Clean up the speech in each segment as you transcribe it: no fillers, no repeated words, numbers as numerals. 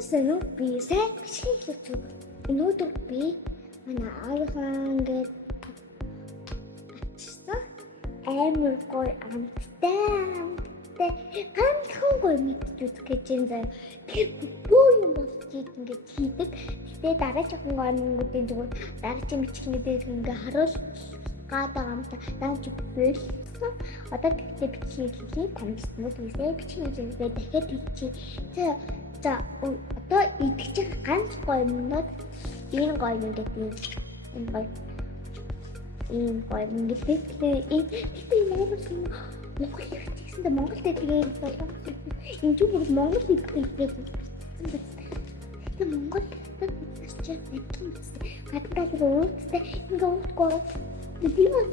Сайн би сайн бичлэг хийх. Өнөөдөр би манай аавынхаа ингээд ачсан амар гоё амттай ганцхан гоё мэдчихэд гэж юм заяа. Тэр бүх юм болчих ингээд хийдэг. Гэтэ дараагийн гомгуудын зүгээр дараагийн бичлэгнүүдээр ингээд харуул гадаа амтаа дааж бэлсэн. Одоо тэгтээ бичлэг хийх тамирчнууд үсээ бичлэг хийгээ дахиад хийчих. За одоо идчих ганц гоё юмнууд энэ гоё юм гэдэг энэ гоё юм гэдэг энэ Монгол хэлчихсэндээ Монгол хэлээр болов энэ ч бүр Монгол хэлээр гэдэг Монгол хэлээр мэдсэн гадаа өөртөө ингээ уухгүй би мөн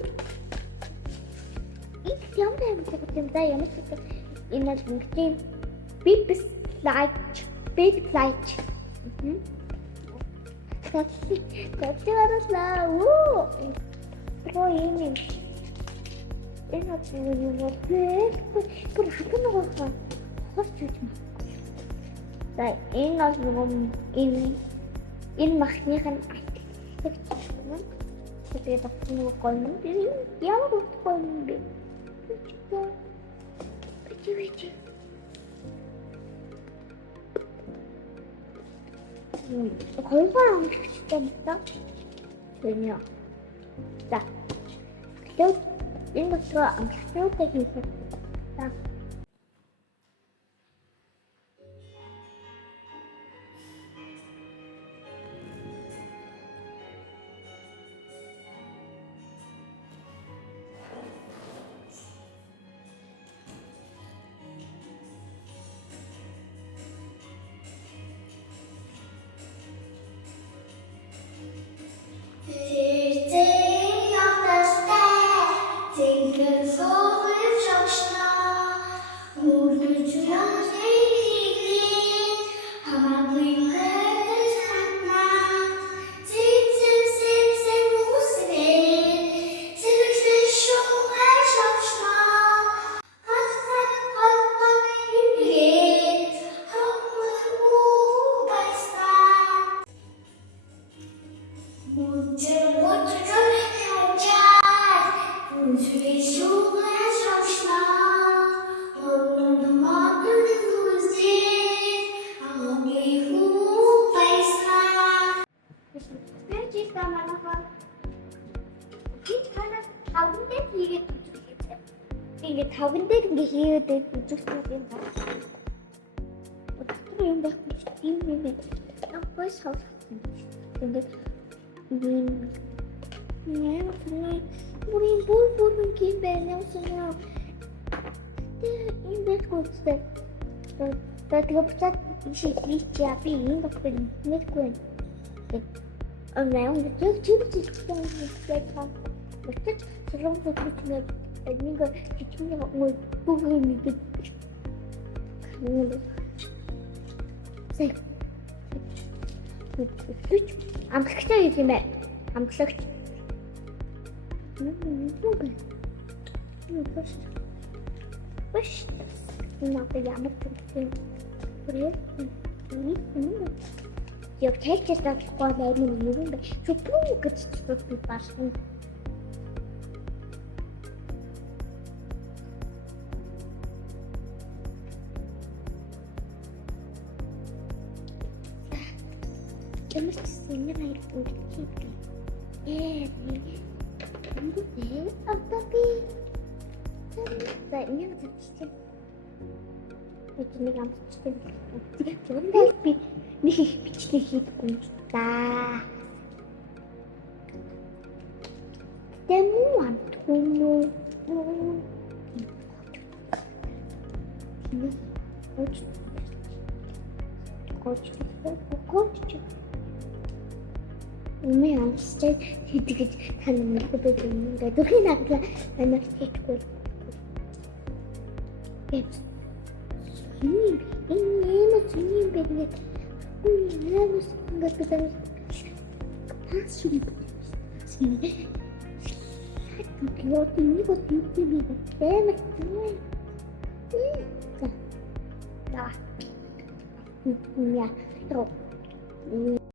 их юм да ямар ч юм энэ л ингэсэн бибс big light. That's love. Woo! Pro image. Энэ нь юу вэ? Бүр хатан нөгөө хосч юм. За энэ нь энэ махныхан тэгээд нөгөө гол нь ямар гол юм бэ? Бичиж 골고루 амжилттай байна. За. Тэгээд энэ дотор амжилттай хийх. За. ингээд тавган дээр ингээ хийгээд үзүүлсэн юм байна. Өдөр юм байх юм юм байна. Апгүй савсан. Тэгээд Мурин бүр юм байна ясаа. Энэ бэт гүцтэй. Тэгээд буцаад шийдлийч яа би энэ доктор мэдгүй. Амаа үнэ чиг байгаа. Өчигдөр сэрүүн хөтлөж нэг чичмээ бүгд мэддэг. Сэй. Хөтлөж амглагчтай юм байна. Амглагч. Баш. Намайг ямар ч юм. Яг тэгчээс авахгүй байх юм бэ? Чүпүү гэж би баасан. Ямар ч юм нэг үлдчихээ. Эээ, автоби. За энэ зөвчтэй. Бидний амтчтай. Зөвхөн би нэг их бичлэг хийдэггүй юм да. Тэмүү амтгүй. Коч. Умээ амстай хийдэг тань мэддэг юм ингээд дөхий наглаа танаар хийхгүй. Энэ юм бэлгээ. Нэмэс ингээд гэдэг. Тас шүү. Гот нэг гот юм би. Тэмээ. За. яа.